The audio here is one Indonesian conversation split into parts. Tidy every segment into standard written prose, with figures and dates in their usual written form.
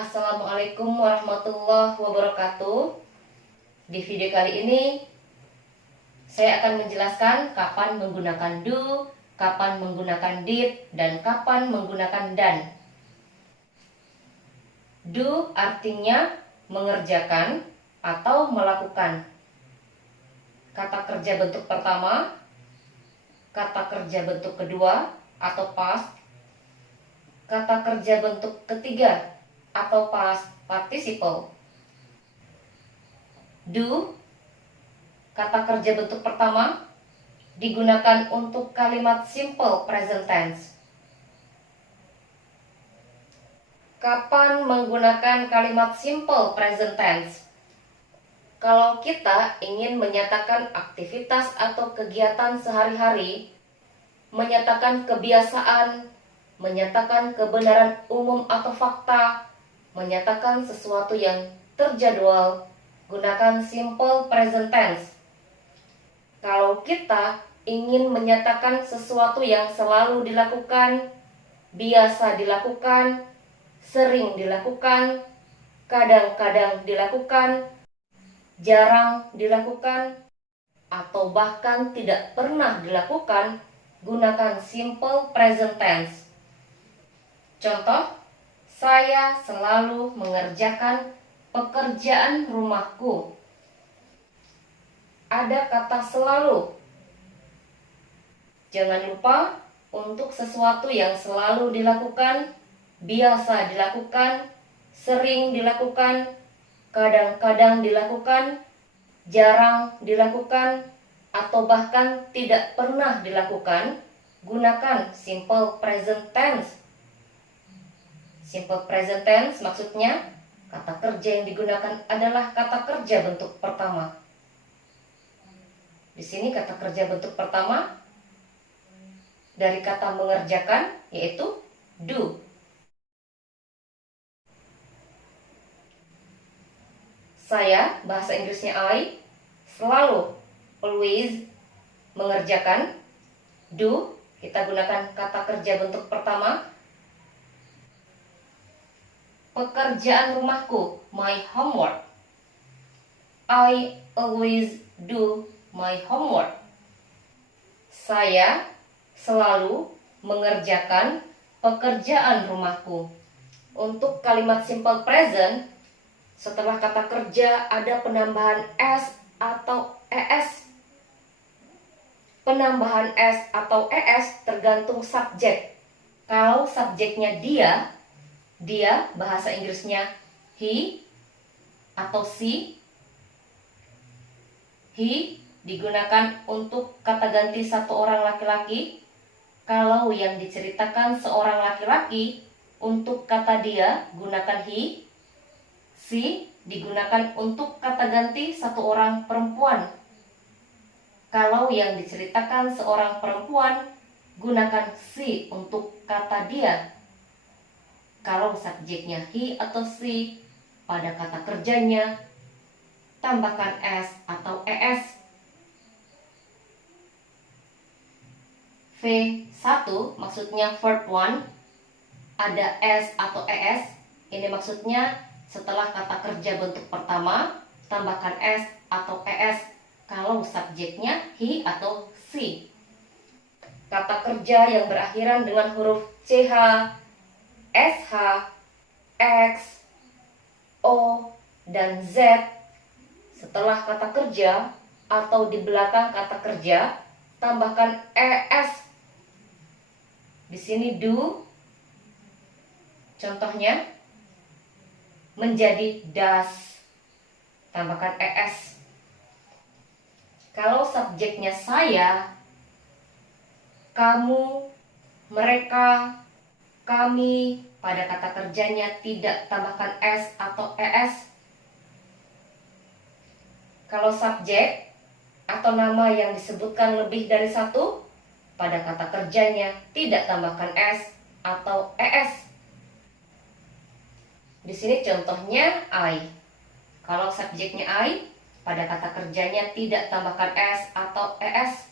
Assalamualaikum warahmatullahi wabarakatuh. Di video kali ini saya akan menjelaskan kapan menggunakan do, kapan menggunakan did, dan kapan menggunakan dan. Do artinya mengerjakan atau melakukan. Kata kerja bentuk pertama, kata kerja bentuk kedua atau past, kata kerja bentuk ketiga atau past participle. Do, kata kerja bentuk pertama, digunakan untuk kalimat simple present tense. Kapan menggunakan kalimat simple present tense? Kalau kita ingin menyatakan aktivitas atau kegiatan sehari-hari, menyatakan kebiasaan, menyatakan kebenaran umum atau fakta, menyatakan sesuatu yang terjadwal, gunakan simple present tense. Kalau kita ingin menyatakan sesuatu yang selalu dilakukan, biasa dilakukan, sering dilakukan, kadang-kadang dilakukan, jarang dilakukan, atau bahkan tidak pernah dilakukan, gunakan simple present tense. Contoh, saya selalu mengerjakan pekerjaan rumahku. Ada kata selalu. Jangan lupa untuk sesuatu yang selalu dilakukan, biasa dilakukan, sering dilakukan, kadang-kadang dilakukan, jarang dilakukan, atau bahkan tidak pernah dilakukan, gunakan simple present tense. Simple present tense maksudnya kata kerja yang digunakan adalah kata kerja bentuk pertama. Di sini kata kerja bentuk pertama dari kata mengerjakan yaitu do. Saya, bahasa Inggrisnya I, selalu, always, mengerjakan. Do, kita gunakan kata kerja bentuk pertama. Pekerjaan rumahku, my homework. I always do my homework. Saya selalu mengerjakan pekerjaan rumahku. Untuk kalimat simple present, setelah kata kerja ada penambahan s atau es. Penambahan s atau es tergantung subjek. Kalau subjeknya dia bahasa Inggrisnya he atau she. He digunakan untuk kata ganti satu orang laki-laki. Kalau yang diceritakan seorang laki-laki, untuk kata dia gunakan he. She digunakan untuk kata ganti satu orang perempuan. Kalau yang diceritakan seorang perempuan, gunakan she untuk kata dia. Kalau subjeknya he atau she, pada kata kerjanya tambahkan s atau es. V1 maksudnya verb 1, ada s atau es. Ini maksudnya setelah kata kerja bentuk pertama, tambahkan s atau es kalau subjeknya he atau she. Kata kerja yang berakhiran dengan huruf ch, sh, x, o, dan z, setelah kata kerja atau di belakang kata kerja, tambahkan es. Di sini do, contohnya menjadi does, tambahkan es. Kalau subjeknya saya, kamu, mereka, kami, pada kata kerjanya tidak tambahkan s atau es. Kalau subjek atau nama yang disebutkan lebih dari satu, pada kata kerjanya tidak tambahkan s atau es. Di sini contohnya I. Kalau subjeknya I, pada kata kerjanya tidak tambahkan s atau es.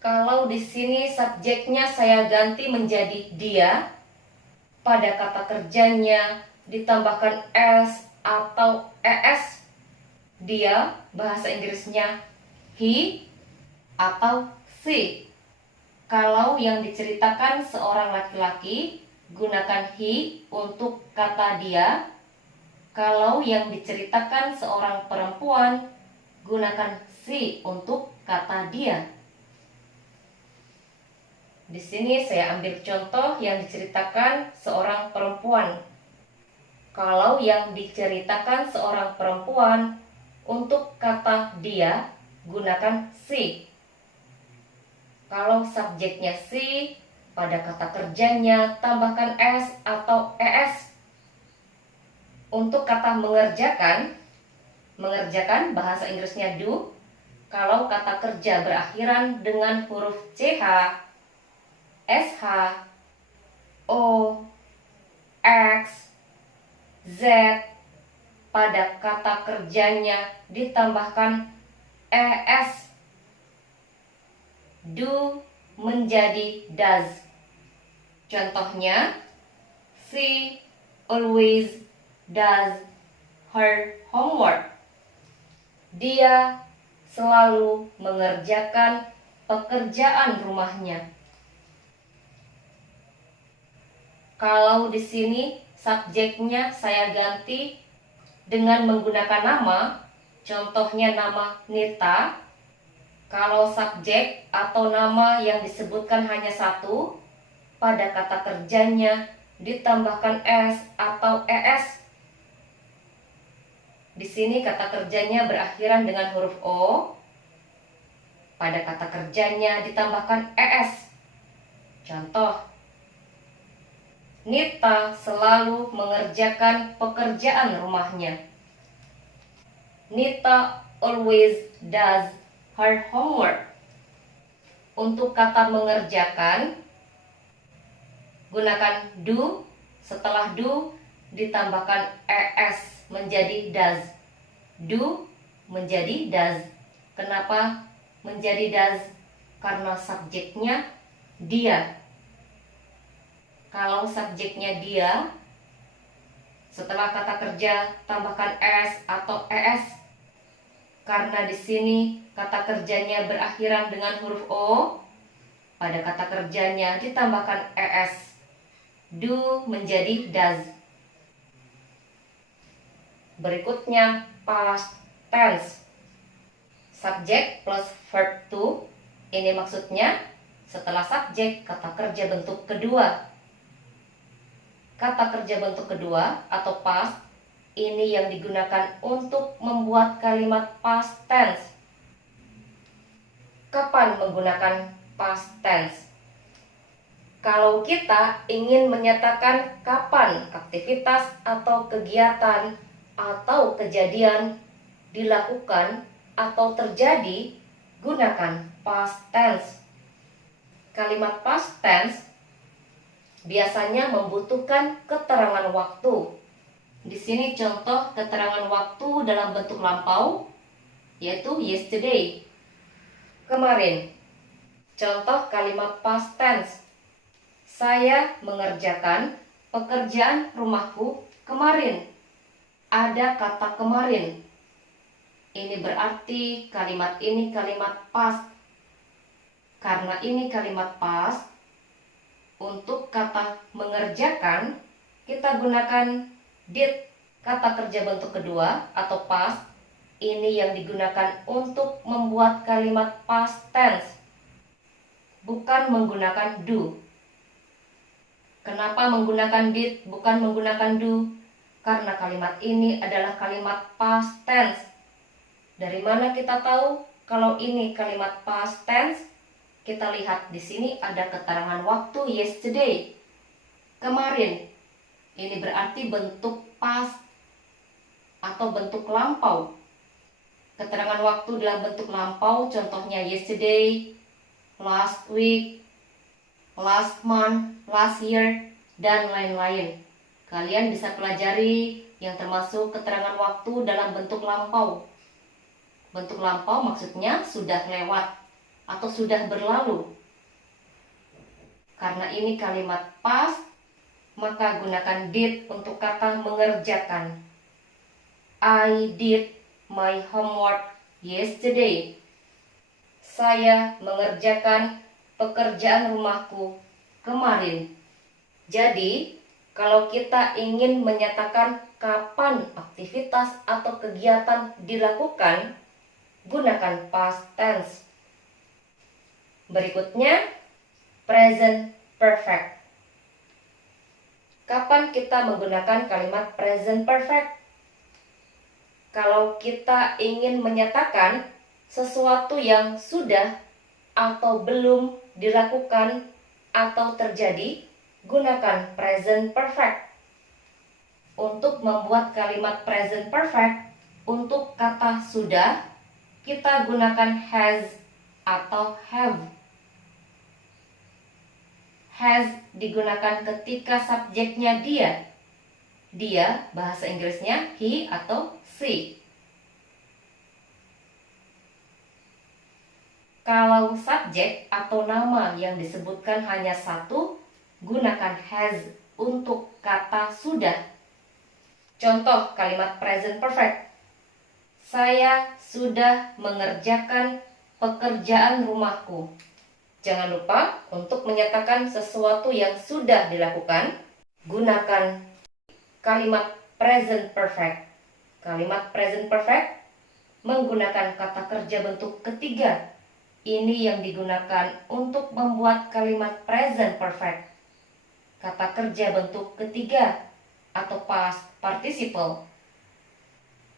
Kalau di sini subjeknya saya ganti menjadi dia, pada kata kerjanya ditambahkan s atau es, dia bahasa Inggrisnya he atau she. Kalau yang diceritakan seorang laki-laki, gunakan he untuk kata dia. Kalau yang diceritakan seorang perempuan, gunakan she untuk kata dia. Di sini saya ambil contoh yang diceritakan seorang perempuan. Kalau yang diceritakan seorang perempuan, untuk kata dia, gunakan she. Kalau subjeknya she, pada kata kerjanya tambahkan s atau es. Untuk kata mengerjakan bahasa Inggrisnya do. Kalau kata kerja berakhiran dengan huruf ch, sh, o, x, z, pada kata kerjanya ditambahkan es. Do menjadi does. Contohnya, she always does her homework. Dia selalu mengerjakan pekerjaan rumahnya. Kalau di sini subjeknya saya ganti dengan menggunakan nama, contohnya nama Nita. Kalau subjek atau nama yang disebutkan hanya satu, pada kata kerjanya ditambahkan s atau es. Di sini kata kerjanya berakhiran dengan huruf o. Pada kata kerjanya ditambahkan es. Contoh, Nita selalu mengerjakan pekerjaan rumahnya. Nita always does her homework. Untuk kata mengerjakan, gunakan do. Setelah do ditambahkan es menjadi does. Do menjadi does. Kenapa menjadi does? Karena subjeknya dia. Kalau subjeknya dia, setelah kata kerja tambahkan s atau es. Karena di sini kata kerjanya berakhiran dengan huruf o, pada kata kerjanya ditambahkan es. Do menjadi does. Berikutnya past tense. Subjek plus verb to. Ini maksudnya setelah subjek kata kerja bentuk kedua. Kata kerja bentuk kedua atau past ini yang digunakan untuk membuat kalimat past tense. Kapan menggunakan past tense? Kalau kita ingin menyatakan kapan aktivitas atau kegiatan atau kejadian dilakukan atau terjadi, gunakan past tense. Kalimat past tense biasanya membutuhkan keterangan waktu. Di sini contoh keterangan waktu dalam bentuk lampau, yaitu yesterday, kemarin. Contoh kalimat past tense, saya mengerjakan pekerjaan rumahku kemarin. Ada kata kemarin. Ini berarti kalimat ini kalimat past. Karena ini kalimat past, untuk kata mengerjakan kita gunakan did. Kata kerja bentuk kedua atau past ini yang digunakan untuk membuat kalimat past tense, bukan menggunakan do. Kenapa menggunakan did bukan menggunakan do? Karena kalimat ini adalah kalimat past tense. Dari mana kita tahu kalau ini kalimat past tense? Kita lihat di sini ada keterangan waktu yesterday, kemarin. Ini berarti bentuk past atau bentuk lampau. Keterangan waktu dalam bentuk lampau contohnya yesterday, last week, last month, last year, dan lain-lain. Kalian bisa pelajari yang termasuk keterangan waktu dalam bentuk lampau. Bentuk lampau maksudnya sudah lewat atau sudah berlalu. Karena ini kalimat past, maka gunakan did untuk kata mengerjakan. I did my homework yesterday. Saya mengerjakan pekerjaan rumahku kemarin. Jadi, kalau kita ingin menyatakan kapan aktivitas atau kegiatan dilakukan, gunakan past tense. Berikutnya, present perfect. Kapan kita menggunakan kalimat present perfect? Kalau kita ingin menyatakan sesuatu yang sudah atau belum dilakukan atau terjadi, gunakan present perfect. Untuk membuat kalimat present perfect, untuk kata sudah, kita gunakan has atau have. Has digunakan ketika subjeknya dia. Dia, bahasa Inggrisnya he atau she. Kalau subjek atau nama yang disebutkan hanya satu, gunakan has untuk kata sudah. Contoh kalimat present perfect. Saya sudah mengerjakan pekerjaan rumahku. Jangan lupa untuk menyatakan sesuatu yang sudah dilakukan, gunakan kalimat present perfect. Kalimat present perfect menggunakan kata kerja bentuk ketiga. Ini yang digunakan untuk membuat kalimat present perfect. Kata kerja bentuk ketiga atau past participle.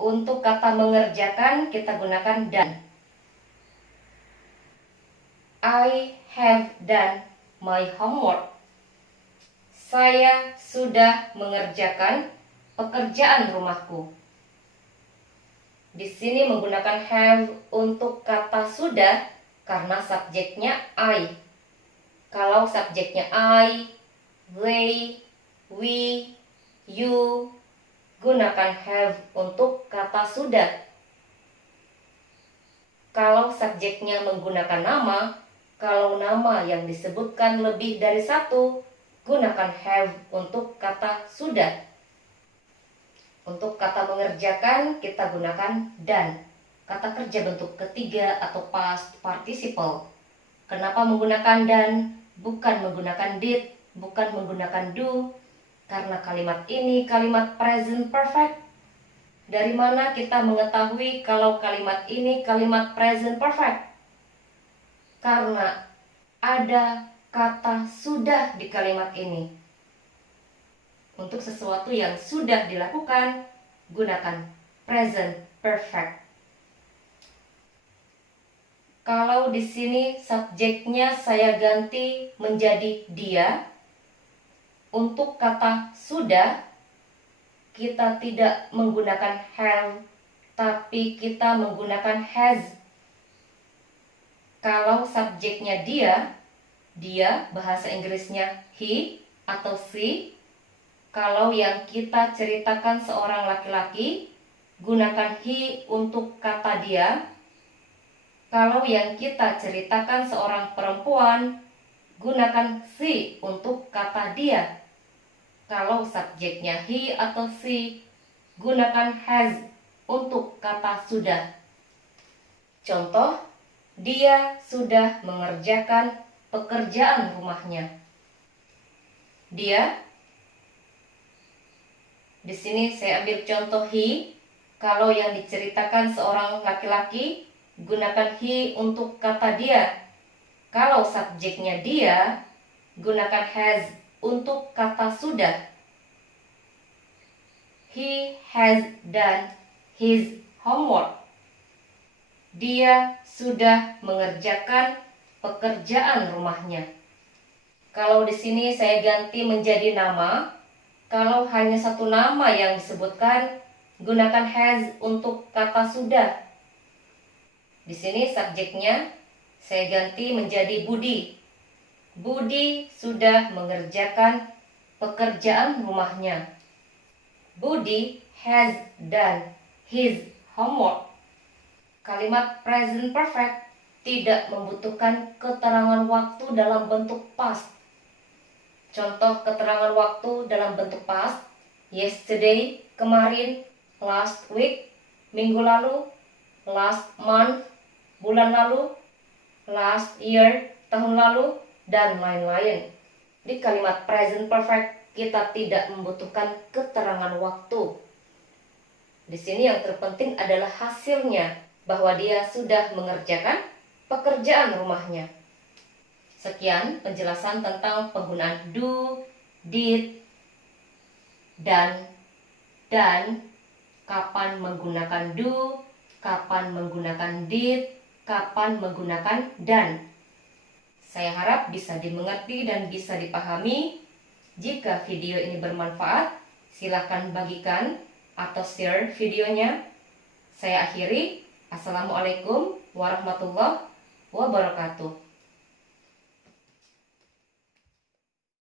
Untuk kata mengerjakan kita gunakan done. I have done my homework. Saya sudah mengerjakan pekerjaan rumahku. Di sini menggunakan have untuk kata sudah karena subjeknya I. Kalau subjeknya I, they, we, you, gunakan have untuk kata sudah. Kalau subjeknya menggunakan nama, kalau nama yang disebutkan lebih dari satu, gunakan have untuk kata sudah. Untuk kata mengerjakan, kita gunakan done. Kata kerja bentuk ketiga atau past participle. Kenapa menggunakan done? Bukan menggunakan did, bukan menggunakan do. Karena kalimat ini kalimat present perfect. Dari mana kita mengetahui kalau kalimat ini kalimat present perfect? Karena ada kata sudah di kalimat ini. Untuk sesuatu yang sudah dilakukan, gunakan present perfect. Kalau di sini subjeknya saya ganti menjadi dia, untuk kata sudah kita tidak menggunakan have, tapi kita menggunakan has. Kalau subjeknya dia bahasa Inggrisnya he atau she. Kalau yang kita ceritakan seorang laki-laki, gunakan he untuk kata dia. Kalau yang kita ceritakan seorang perempuan, gunakan she untuk kata dia. Kalau subjeknya he atau she, gunakan has untuk kata sudah. Contoh, dia sudah mengerjakan pekerjaan rumahnya. Dia, di sini saya ambil contoh he. Kalau yang diceritakan seorang laki-laki, gunakan he untuk kata dia. Kalau subjeknya dia, gunakan has untuk kata sudah. He has done his homework. Dia sudah mengerjakan pekerjaan rumahnya. Kalau di sini saya ganti menjadi nama, kalau hanya satu nama yang disebutkan, gunakan has untuk kata sudah. Di sini subjeknya saya ganti menjadi Budi. Budi sudah mengerjakan pekerjaan rumahnya. Budi has done his homework. Kalimat present perfect tidak membutuhkan keterangan waktu dalam bentuk past. Contoh keterangan waktu dalam bentuk past: yesterday, kemarin; last week, minggu lalu; last month, bulan lalu; last year, tahun lalu, dan lain-lain. Di kalimat present perfect kita tidak membutuhkan keterangan waktu. Di sini yang terpenting adalah hasilnya, bahwa dia sudah mengerjakan pekerjaan rumahnya. Sekian penjelasan tentang penggunaan do, did, dan, kapan menggunakan do, kapan menggunakan did, kapan menggunakan dan. Saya harap bisa dimengerti dan bisa dipahami. Jika video ini bermanfaat, silakan bagikan atau share videonya. Saya akhiri. Assalamualaikum warahmatullahi wabarakatuh.